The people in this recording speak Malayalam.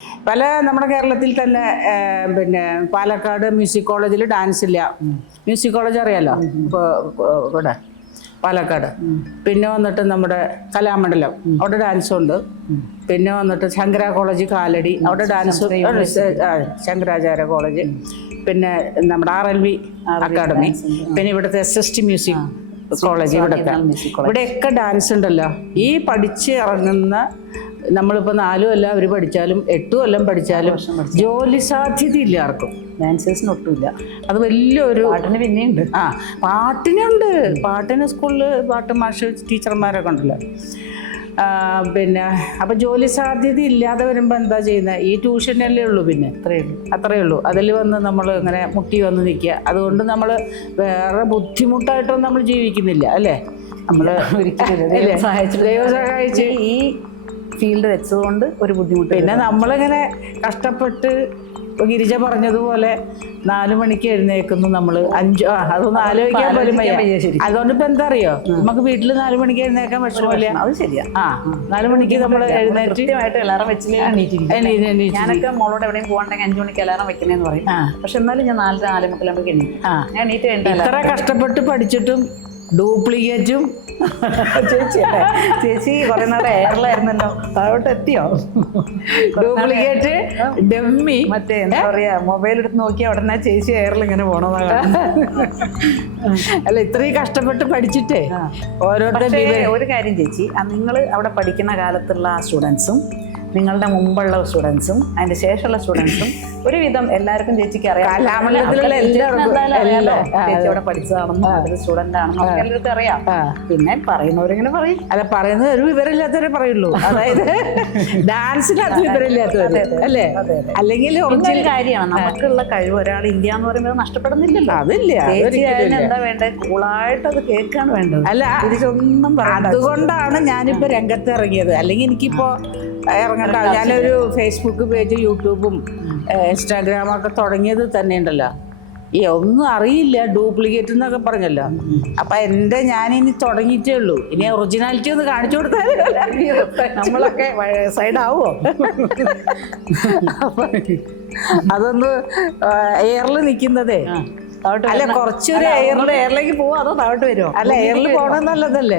പല നമ്മുടെ കേരളത്തിൽ തന്നെ പിന്നെ പാലക്കാട് മ്യൂസിക് കോളേജിൽ ഡാൻസ് ഇല്ല. മ്യൂസിക് കോളേജ് അറിയാലോ ഇപ്പോൾ ഇവിടെ പാലക്കാട്. പിന്നെ വന്നിട്ട് നമ്മുടെ കലാമണ്ഡലം അവിടെ ഡാൻസ് ഉണ്ട്. പിന്നെ വന്നിട്ട് ശങ്കര കോളേജ് കാലടി അവിടെ ഡാൻസ്, ശങ്കരാചാര്യ കോളേജ്, പിന്നെ നമ്മുടെ RLV അക്കാഡമി, പിന്നെ ഇവിടുത്തെ SST മ്യൂസിക് കോളേജ്, ഇവിടെയൊക്കെ ഡാൻസ് ഉണ്ടല്ലോ. ഈ പഠിച്ച് ഇറങ്ങുന്ന നമ്മളിപ്പോൾ 4 കൊല്ലം അവർ പഠിച്ചാലും 8 കൊല്ലം പഠിച്ചാലും ജോലി സാധ്യത ഇല്ല ആർക്കും. ഡാൻസേഴ്സിന് ഒട്ടുമില്ല. അത് വലിയൊരു പാട്ടിന് പിന്നെയുണ്ട്. പാട്ടിനുണ്ട്. പാട്ടിന് സ്കൂളിൽ പാട്ട് മാഷ് ടീച്ചർമാരൊക്കെ ഉണ്ടല്ലോ. പിന്നെ അപ്പം ജോലി സാധ്യത ഇല്ലാതെ വരുമ്പോൾ എന്താ ചെയ്യുന്നത്? ഈ ട്യൂഷനല്ലേ ഉള്ളൂ. പിന്നെ അത്രയേ ഉള്ളൂ. അതിൽ വന്ന് നമ്മൾ ഇങ്ങനെ മുട്ടി വന്ന് നിൽക്കുക. അതുകൊണ്ട് നമ്മൾ വേറെ ബുദ്ധിമുട്ടായിട്ടൊന്നും നമ്മൾ ജീവിക്കുന്നില്ല അല്ലേ? നമ്മൾ ദൈവം സഹായിച്ച് ഈ ഫീൽഡ് വെച്ചതുകൊണ്ട് ഒരു ബുദ്ധിമുട്ട്. പിന്നെ നമ്മളിങ്ങനെ കഷ്ടപ്പെട്ട് ഗിരിജ പറഞ്ഞതുപോലെ 4 മണിക്ക് എഴുന്നേക്കുന്നു നമ്മൾ. അതൊന്നും ആലോചിക്കാൻ പോലും വയ്യ. അതുകൊണ്ട് ഇപ്പം എന്താ അറിയോ, നമുക്ക് വീട്ടിൽ 4 മണിക്ക് എഴുന്നേക്കാൻ വിഷമമില്ല. അത് ശരിയാ. 4 മണിക്ക് നമ്മൾ എഴുന്നേറ്റ് കൃത്യമായിട്ട് അലാറം വെച്ചില്ലെങ്കിൽ ഞാനൊക്കെ മോളോട് എവിടെയും പോകണ്ടെങ്കിൽ 5 മണിക്ക് അലാറം വെക്കണേന്ന് പറയും. പക്ഷെ എന്നാലും ഞാൻ 4:30 ഞാൻ എണീറ്റ് ഇത്ര കഷ്ടപ്പെട്ട് പഠിച്ചിട്ടും ഡ്യൂപ്ലിക്കേറ്റും. ചേച്ചി കുറെ നാളെ എയറിലായിരുന്നല്ലോ, താഴോട്ട് എത്തിയോ? ഡ്യൂപ്ലിക്കേറ്റ്, ഡമ്മി, മറ്റേ എന്താ പറയാ, മൊബൈൽ എടുത്ത് നോക്കിയാൽ ഉടനെ ചേച്ചി എയറിൽ ഇങ്ങനെ പോണതാണ്. അല്ല, ഇത്രയും കഷ്ടപ്പെട്ട് പഠിച്ചിട്ടേ ഓരോരുത്തർ. ഒരു കാര്യം ചേച്ചി, നിങ്ങൾ അവിടെ പഠിക്കുന്ന കാലത്തുള്ള ആ സ്റ്റുഡൻസും നിങ്ങളുടെ മുമ്പുള്ള സ്റ്റുഡൻസും അതിന്റെ ശേഷമുള്ള സ്റ്റുഡൻസും ഒരുവിധം എല്ലാവർക്കും ചേച്ചിക്ക് അറിയാം. ചേച്ചി അവിടെ പഠിച്ചതാണെന്നോ അതിൽ സ്റ്റുഡന്റ് ആണെന്നോ എല്ലാവർക്കും അറിയാം. പിന്നെ പറയുന്നവരിങ്ങനെ പറയും. അല്ല, പറയുന്നത് ഒരു വിവരമില്ലാത്തവരെ പറയുള്ളൂ. അതായത് ഡാൻസിനകത്ത് വിവരമില്ലാത്തവര് അല്ലേ? അല്ലെങ്കിൽ ഒറിജിനൽ കാര്യമാണ്. നമുക്കുള്ള കഴിവ് ഒരാൾ ഇല്ല എന്ന് പറയുമ്പോൾ നഷ്ടപ്പെടുന്നില്ലല്ലോ. അതില്ല. ചേച്ചി അതിന് എന്താ വേണ്ടത്? കൂളായിട്ട് അത് കേൾക്കാണ് വേണ്ടത്. അല്ല, തിരിച്ചൊന്നും പറയാം. അതുകൊണ്ടാണ് ഞാനിപ്പോ രംഗത്ത് ഇറങ്ങിയത്. അല്ലെങ്കിൽ എനിക്കിപ്പോ ഇറങ്ങണ്ട. ഞാനൊരു ഫേസ്ബുക്ക് പേജ്, യൂട്യൂബും ഇൻസ്റ്റാഗ്രാമൊക്കെ തുടങ്ങിയത് തന്നെ ഉണ്ടല്ലോ. ഒന്നും അറിയില്ല, ഡ്യൂപ്ലിക്കേറ്റ് എന്നൊക്കെ പറഞ്ഞല്ലോ. അപ്പൊ ഞാനിനി തുടങ്ങിയിട്ടേ ഉള്ളൂ. ഇനി ഒറിജിനാലിറ്റി ഒന്ന് കാണിച്ചു കൊടുത്താൽ നമ്മളൊക്കെ സൈഡാവോ? അതൊന്ന് എയറിൽ നിൽക്കുന്നതേ. അല്ല, കുറച്ചൊരു എയറിലേക്ക് പോവോ അതോ താഴോട്ട് വരുമോ? അല്ല, എയറിൽ പോകണം നല്ലതല്ലേ?